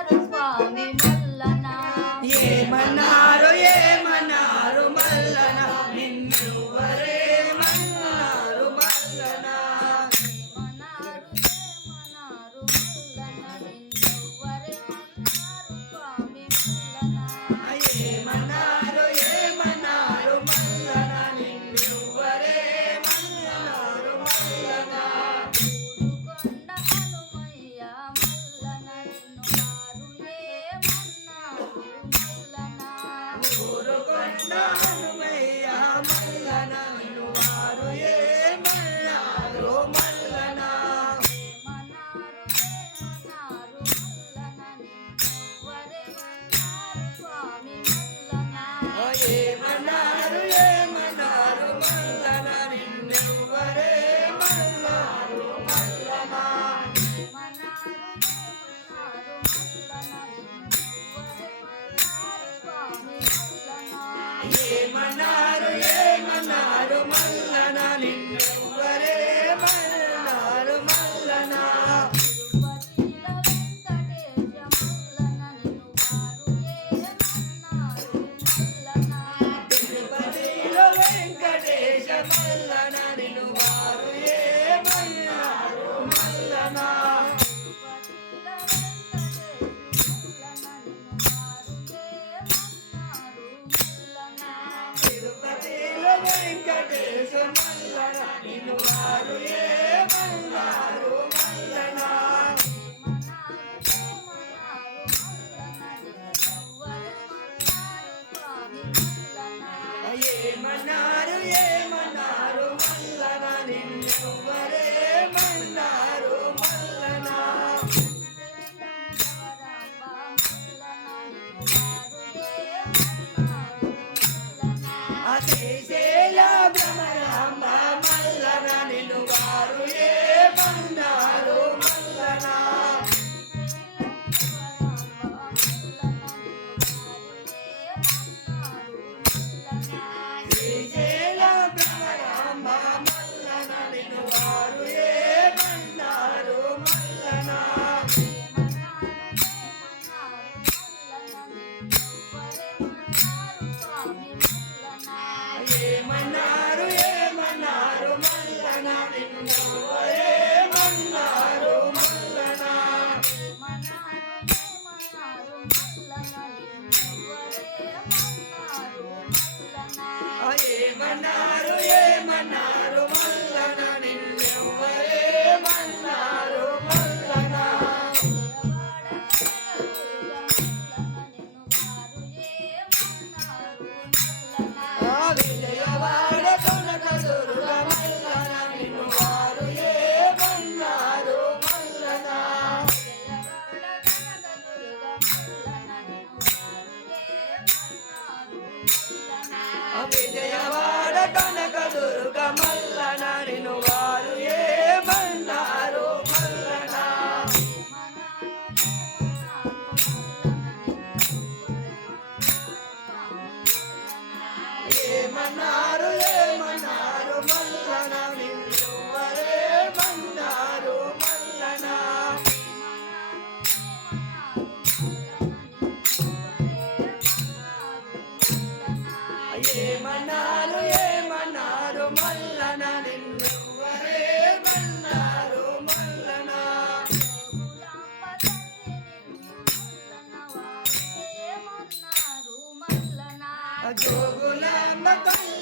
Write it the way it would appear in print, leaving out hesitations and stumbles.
ఏమన్నారు స్వామి మల్లన ఏమన్నారు ఏమన్నారు మల్లన నిన్నెవ్వరేమన్నారు మల్లన ఏమన్నారు ఏమన్నారు మల్లన నిన్నెవ్వరేమన్నారు స్వామి మల్లన ఏమన్నారు ఏమన్నారు మల్లన నిన్నెవ్వరేమన్నారు మల్లన ఊరుకొండ హనుమయ్య మల్లన నిన్ను వారు ఏమన్నారు మల్లన ఊరుకొండ హనుమయ్య మల్లన నిన్ను వారు ఏమన్నారు మల్లన ఏమన్నారు ఏమన్నారు మల్లన నిన్నెవ్వరేమన్నారు స్వామి మల్లన ఏమన్నారు ఏమన్నారు మల్లన నిన్నెవ్వరేమన్నారు మల్లన ఏమన్నారు ఏమన్నారు ఏమన్నారు మల్లన నిన్నెవ్వరేమన్నారు స్వామి మల్లన తిరుపతిలో వెంకటేశ మల్లన నిన్ను వారు ఏమన్నారు మల్లన తిరుపతిలో వెంకటేశ మల్లన నిన్ను వారు ఏమన్నారు మల్లన ఏమన్నారు ఏమన్నారు మల్లన నిన్నెవ్వరేమన్నారు మల్లన శ్రీశైల భ్రమరాంబ మల్లన నిన్ను వారు ఏమన్నారు మల్లన శ్రీశైల భ్రమరాంబ మల్లన నిన్ను వారు ఏమన్నారు మల్లన ఏమన్నారు ఏమన్నారు మల్లన నిన్నెవ్వరేమన్నారు మల్లన ఏమన్నారు ఏమన్నారు మల్లన నిన్నెవ్వరేమన్నారు మల్లన విజయవాడ కనకదుర్గ మల్లన నిన్ను వారు ఏమన్నారు మల్లన విజయవాడ కనకదుర్గ మల్లన నిన్ను వారు ఏమన్నారు మల్లన ఏమన్నారు ఏమన్నారు మల్లన నిన్నెవ్వరేమన్నారు మల్లన ఏమన్నారు ఏమన్నారు మల్లన నిన్నెవ్వరేమన్నారు మల్లన జోగులాంబ తల్లి